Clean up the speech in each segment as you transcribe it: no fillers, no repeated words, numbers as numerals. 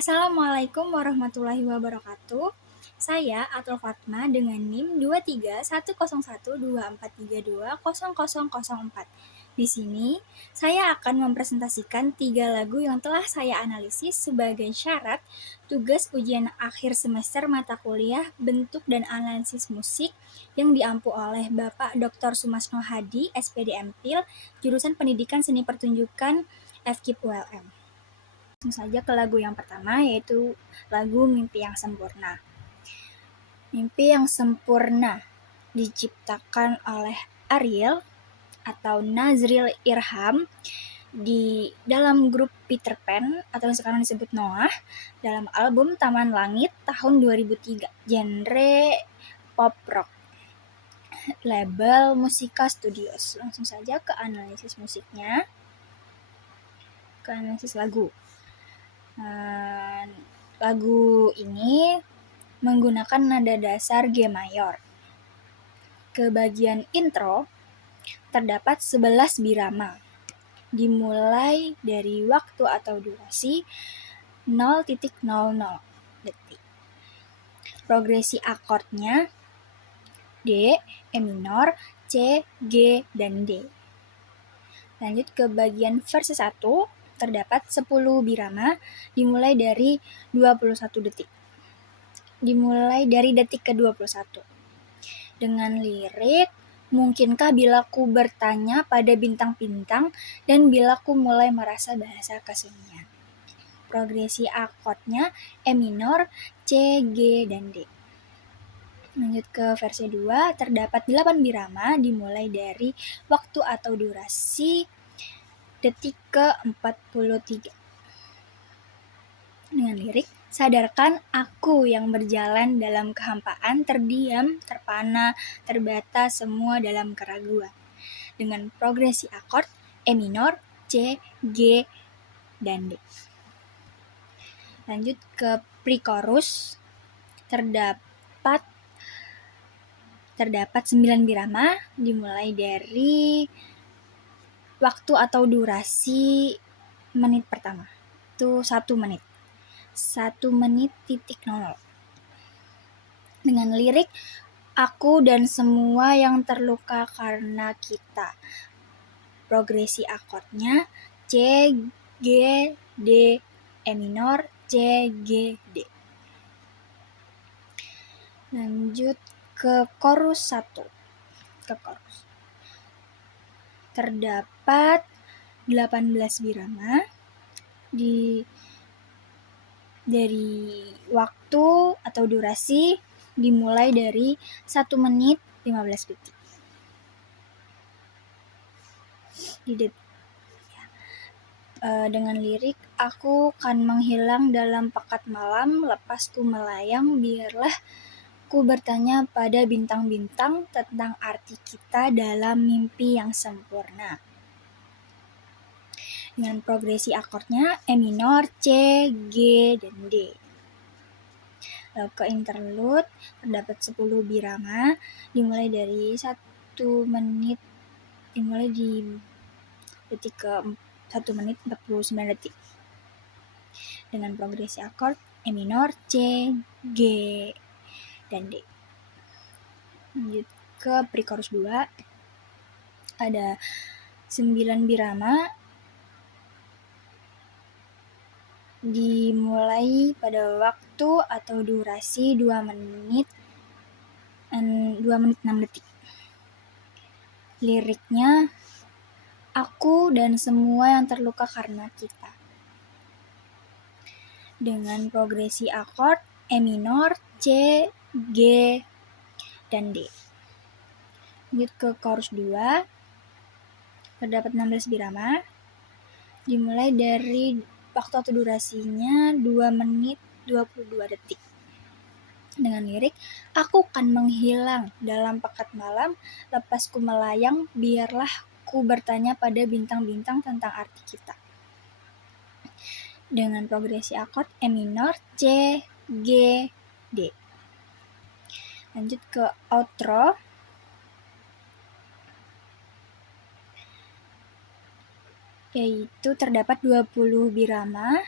Assalamualaikum warahmatullahi wabarakatuh. Saya Atul Fatma dengan NIM 23101243200004. Di sini, saya akan mempresentasikan 3 lagu yang telah saya analisis sebagai syarat tugas ujian akhir semester mata kuliah bentuk dan analisis musik yang diampu oleh Bapak Dr. Sumasno Hadi, SPD MPhil, jurusan Pendidikan Seni Pertunjukan FKIP ULM. Langsung saja ke lagu yang pertama, yaitu lagu Mimpi yang Sempurna. Mimpi yang Sempurna diciptakan oleh Ariel atau Nazril Irham di dalam grup Peter Pan atau yang sekarang disebut Noah dalam album Taman Langit tahun 2003, genre pop rock, label Musika Studios. Langsung saja ke analisis musiknya, ke analisis lagu. Lagu ini menggunakan nada dasar G mayor. Ke bagian intro terdapat 11 birama, dimulai dari waktu atau durasi 0.00 detik. Progresi akordnya D, E minor, C, G, dan D. Lanjut ke bagian verse 1, terdapat 10 birama, dimulai dari 21 detik. Dimulai dari detik ke-21. Dengan lirik, mungkinkah bila ku bertanya pada bintang-bintang dan bila ku mulai merasa bahasa kesunyian. Progresi akordnya E minor, C, G, dan D. Lanjut ke versi 2, terdapat 8 birama, dimulai dari waktu atau durasi detik ke-43. Dengan lirik, sadarkan aku yang berjalan dalam kehampaan, terdiam, terpana, terbata semua dalam keraguan. Dengan progresi akord E minor, C, G, dan D. Lanjut ke pre-chorus, terdapat 9 birama, dimulai dari waktu atau durasi menit pertama. Itu 1 menit. 1 menit titik 00. Dengan lirik, aku dan semua yang terluka karena kita. Progresi akordnya C, G, D, E minor, C, G, D. Lanjut ke chorus 1. Ke chorus. Terdapat 18 birama dari waktu atau durasi dimulai dari 1 menit 15 detik. Dengan lirik, aku kan menghilang dalam pekat malam, lepas ku melayang, biarlah ku bertanya pada bintang-bintang tentang arti kita dalam mimpi yang sempurna. Dengan progresi akordnya E minor, C, G, dan D. Lalu ke interlude, terdapat 10 birama, dimulai dari 1 menit, dimulai di detik ke 1 menit 49 detik. Dengan progresi akord E minor, C, G, dan D. Lanjut ke pre-chorus 2. Ada 9 birama, dimulai pada waktu atau durasi 2 menit 6 detik. Liriknya, aku dan semua yang terluka karena kita. Dengan progresi akord E minor, C, G, dan D. Lanjut ke chorus 2. Terdapat 16 birama, dimulai dari waktu atau durasinya 2 menit 22 detik. Dengan lirik, aku kan menghilang dalam pekat malam, lepas ku melayang, biarlah ku bertanya pada bintang-bintang tentang arti kita. Dengan progresi akord E minor, C, G, D. Lanjut ke outro. Yaitu terdapat 20 birama,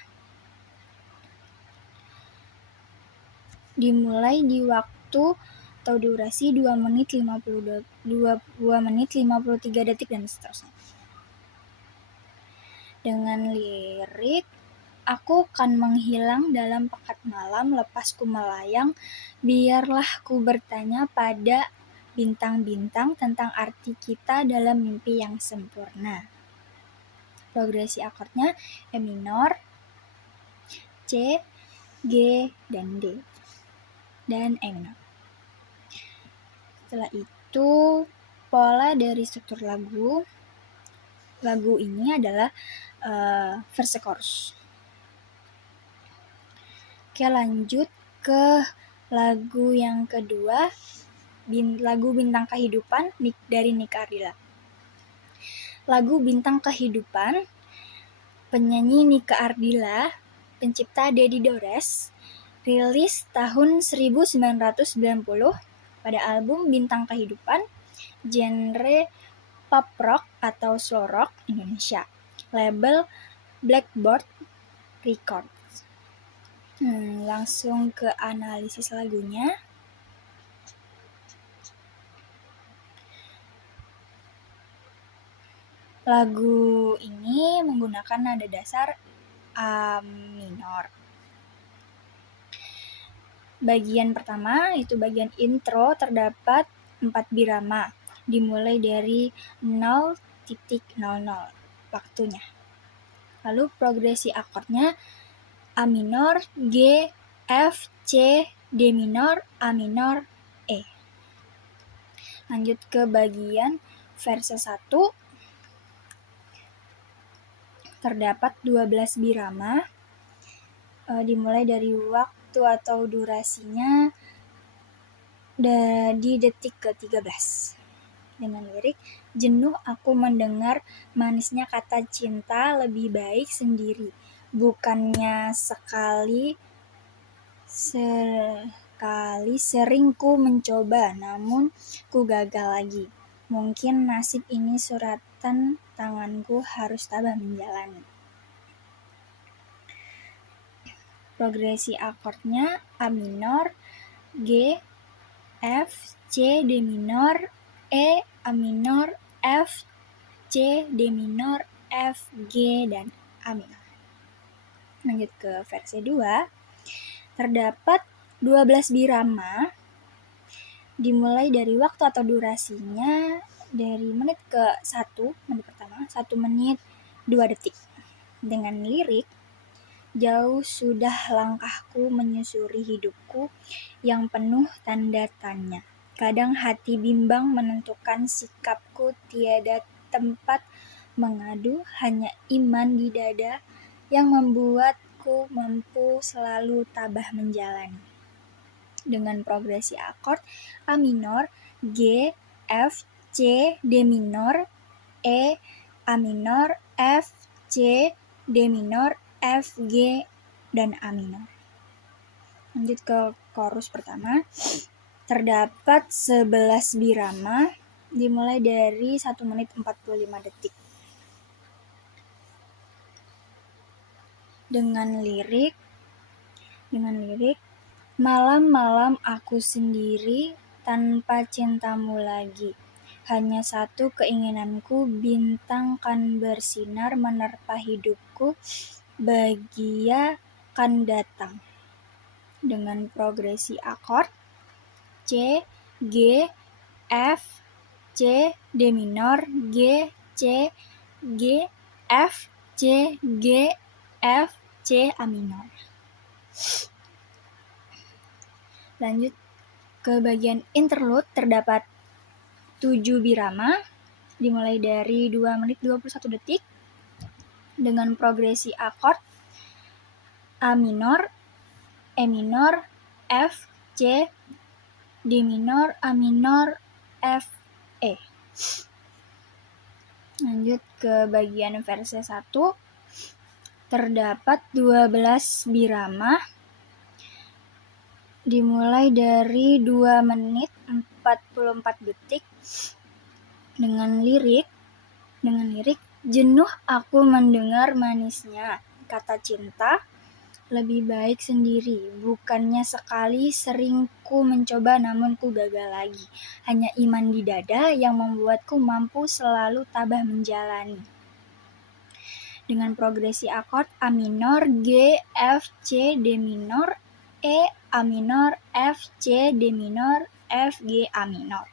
dimulai di waktu atau durasi 2 menit 53 detik dan seterusnya. Dengan lirik, aku kan menghilang dalam pekat malam, lepas ku melayang, biarlah ku bertanya pada bintang-bintang tentang arti kita dalam mimpi yang sempurna. Progresi akordnya E minor, C, G, dan D, dan E minor. Setelah itu, pola dari struktur lagu ini adalah verse chorus. Oke, lanjut ke lagu yang kedua, lagu Bintang Kehidupan dari Nika Ardila. Lagu Bintang Kehidupan, penyanyi Nika Ardila, pencipta Dedi Dores, rilis tahun 1990 pada album Bintang Kehidupan, genre pop rock atau slow rock Indonesia, label Blackboard Records. Langsung ke analisis lagunya. Lagu ini menggunakan nada dasar A minor. Bagian pertama, itu bagian intro, terdapat 4 birama, dimulai dari 0.00 waktunya. Lalu progresi akordnya A minor, G, F, C, D minor, A minor, E. Lanjut ke bagian verse 1, terdapat 12 birama, dimulai dari waktu atau durasinya di detik ke-13. Dengan lirik, jenuh aku mendengar manisnya kata cinta, lebih baik sendiri. Bukannya sekali sering ku mencoba, namun ku gagal lagi. Mungkin nasib ini suratan tanganku harus tabah menjalani. Progresi akordnya A minor, G, F, C, D minor, E, A minor, F, C, D minor, F, G, dan A minor. Lanjut ke versi 2. Terdapat 12 birama, dimulai dari waktu atau durasinya dari menit ke 1, menit pertama, 1 menit 2 detik. Dengan lirik, jauh sudah langkahku menyusuri hidupku yang penuh tanda tanya. Kadang hati bimbang menentukan sikapku, tiada tempat mengadu, hanya iman di dada yang membuatku mampu selalu tabah menjalani. Dengan progresi akord A minor, G, F, C, D minor, E, A minor, F, C, D minor, F, G, dan A minor. Lanjut ke chorus pertama. Terdapat 11 birama, dimulai dari 1 menit 45 detik. Dengan lirik, malam-malam aku sendiri tanpa cintamu lagi. Hanya satu keinginanku, bintang kan bersinar menerpa hidupku, bahagia kan datang. Dengan progresi akord C, G, F, C, D minor, G, C, G, F, C, G, F, C, A minor. Lanjut ke bagian interlude, terdapat 7 birama, dimulai dari 2 menit 21 detik, dengan progresi akord A minor, E minor, F, C, D minor, A minor, F, E. Lanjut ke bagian verse 1, terdapat 12 birama, dimulai dari 2 menit 44 detik, dengan lirik, jenuh aku mendengar manisnya kata cinta, Lebih baik sendiri, bukannya sekali sering ku mencoba namun ku gagal lagi. Hanya iman di dada yang membuatku mampu selalu tabah menjalani. Dengan progresi akord A minor, G, F, C, D minor, E, A minor, F, C, D minor, F, G, A minor.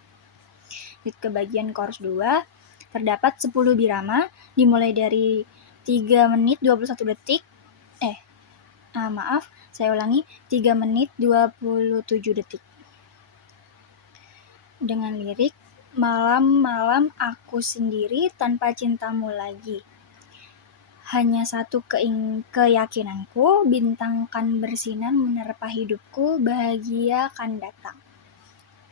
Ke bagian chorus 2, terdapat 10 birama dimulai dari 3 menit 21 detik. Saya ulangi, 3 menit 27 detik. Dengan lirik, malam-malam aku sendiri tanpa cintamu lagi. Hanya satu keyakinanku, bintang kan bersinar menerpa hidupku, bahagia kan datang.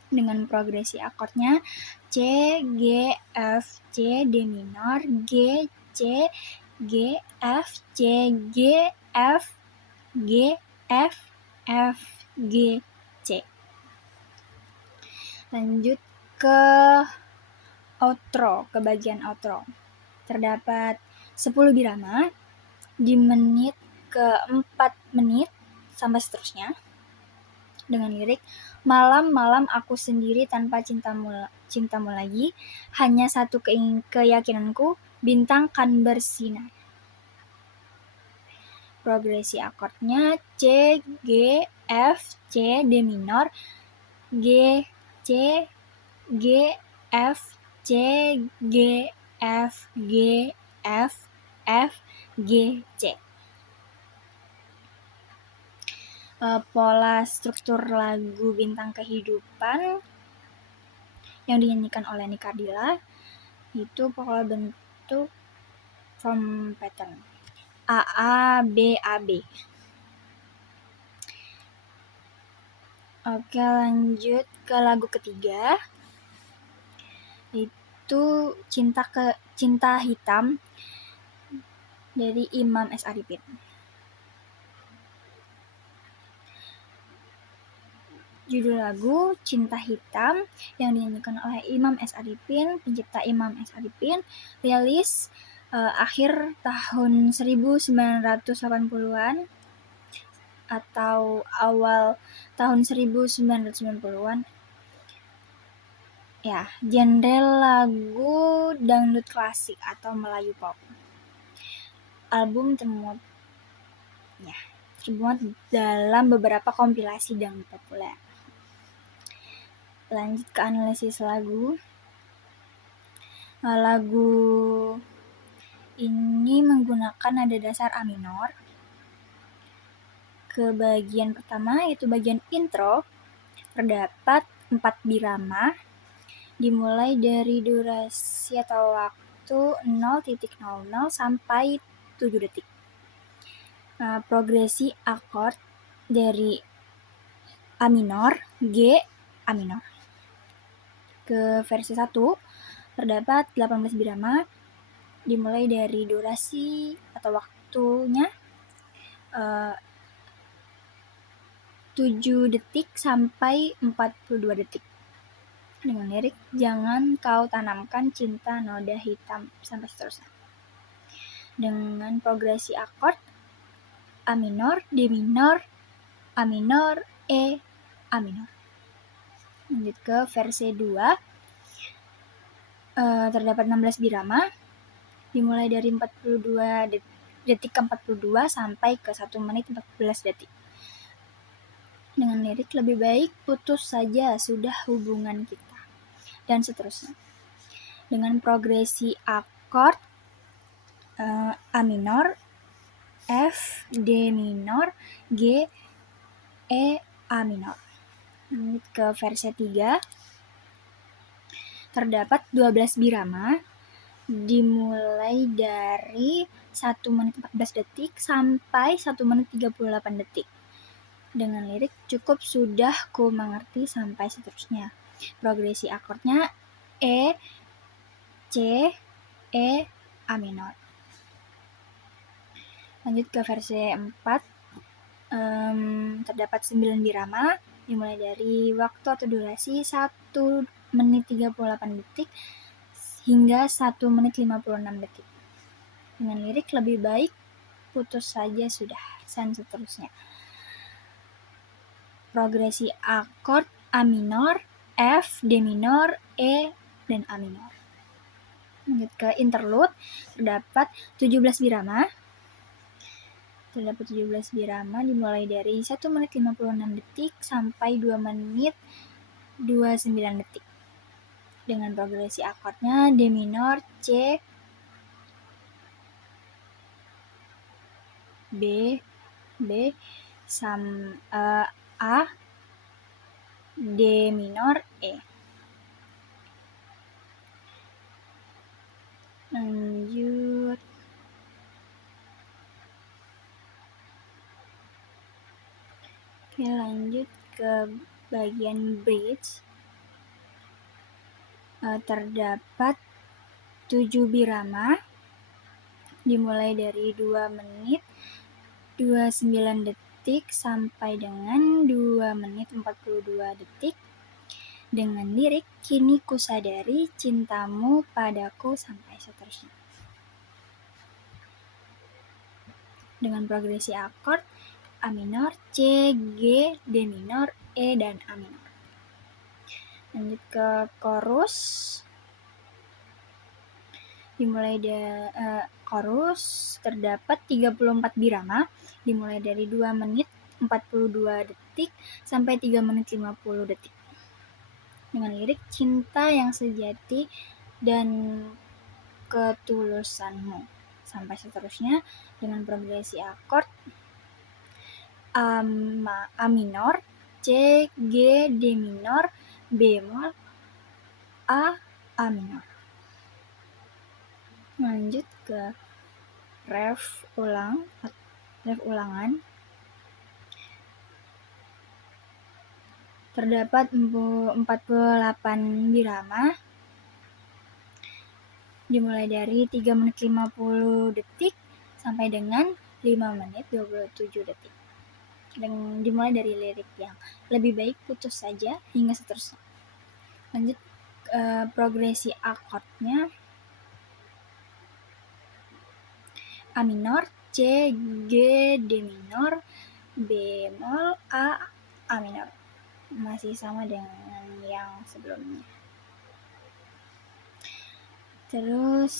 Dengan progresi akordnya C, G, F, C, D minor, G, C, G, F, C, G, F, G, F, F, G, C. Lanjut ke outro, ke bagian outro. Terdapat 10 birama di menit ke-4 menit sampai seterusnya. Dengan lirik, malam-malam aku sendiri tanpa cintamu lagi, hanya satu keyakinanku, bintang kan bersinar. Progresi akordnya C, G, F, C, D minor, G, C, G, F, C, G, F, G, F, F, G, C. Pola struktur lagu Bintang Kehidupan yang dinyanyikan oleh Nika Ardila itu pola bentuk form pattern A A B A B. Oke, lanjut ke lagu ketiga, itu Cinta Hitam dari Imam S. Arifin. Judul lagu Cinta Hitam yang dinyanyikan oleh Imam S. Arifin, pencipta Imam S. Arifin, rilis akhir tahun 1980-an atau awal tahun 1990-an. Ya, genre lagu dangdut klasik atau Melayu pop. Album termuat dalam beberapa kompilasi dangdut populer. Lanjut ke analisis lagu. Lagu ini menggunakan nada dasar A minor. Ke bagian pertama, yaitu bagian intro, terdapat 4 birama dimulai dari durasi atau waktu 0.00 sampai 7 detik. Progresi akord dari A minor, G, A minor. Ke versi 1 terdapat 18 birama dimulai dari durasi atau waktunya 7 detik sampai 42 detik. Dengan lirik, jangan kau tanamkan cinta noda hitam sampai seterusnya. Dengan progresi akord A minor, D minor, A minor, E, A minor. Lanjut ke versi 2, terdapat 16 birama dimulai dari 42 detik ke 42 sampai ke 1 menit 14 detik. Dengan lirik, lebih baik putus saja sudah hubungan kita, dan seterusnya. Dengan progresi akord A minor, F, D minor, G, E, A minor. Lanjut ke versi 3, terdapat 12 birama dimulai dari 1 menit 14 detik sampai 1 menit 38 detik. Dengan lirik, cukup sudah ku mengerti sampai seterusnya. Progresi akordnya E, C, E, A minor. Lanjut ke versi 4, terdapat 9 birama dimulai dari waktu atau durasi 1 menit 38 detik hingga 1 menit 56 detik. Dengan lirik, lebih baik putus saja sudah, dan seterusnya. Progresi akord A minor, F, D minor, E, dan A minor. Lanjut ke interlude, terdapat 17 birama. Dimulai dari 1 menit 56 detik sampai 2 menit 29 detik. Dengan progresi akordnya D minor, C, B, A, D minor, E. Lanjut. Lanjut ke bagian bridge. Terdapat 7 birama. Dimulai dari 2 menit 29 detik sampai dengan 2 menit 42 detik dengan lirik kini kusadari cintamu padaku sampai seterusnya. Dengan progresi akord A minor, C, G, D minor, E, dan A minor. Lanjut ke chorus. Dimulai dari chorus terdapat 34 birama, dimulai dari 2 menit 42 detik sampai 3 menit 50 detik. Dengan lirik cinta yang sejati dan ketulusanmu sampai seterusnya. Dengan progresi akord A minor, C, G, D minor, bemol, A minor. Lanjut ke ref ulangan. Terdapat 48 birama. Dimulai dari 3 menit 50 detik sampai dengan 5 menit 27 detik. Dan dimulai dari lirik yang lebih baik putus saja hingga seterusnya. Lanjut progresi akordnya A minor, C, G, D minor, bemol, A minor. Masih sama dengan yang sebelumnya. Terus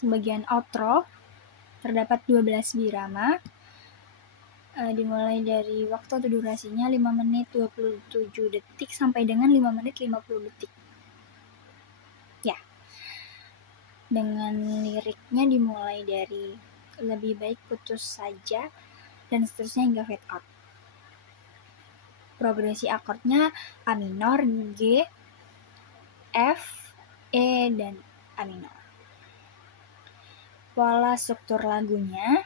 bagian outro terdapat 12 birama. Dimulai dari waktu atau durasinya 5 menit 27 detik sampai dengan 5 menit 50 detik. Ya. Dengan liriknya dimulai dari lebih baik putus saja dan seterusnya hingga fade out. Progresi akordnya A minor, G, F, E, dan A minor. Pola struktur lagunya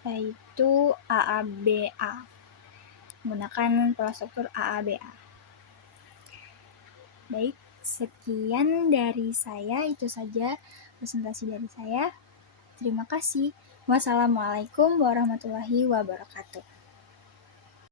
yaitu AABA. Menggunakan pola struktur AABA. Baik, sekian dari saya. Itu saja presentasi dari saya. Terima kasih. Wassalamualaikum warahmatullahi wabarakatuh.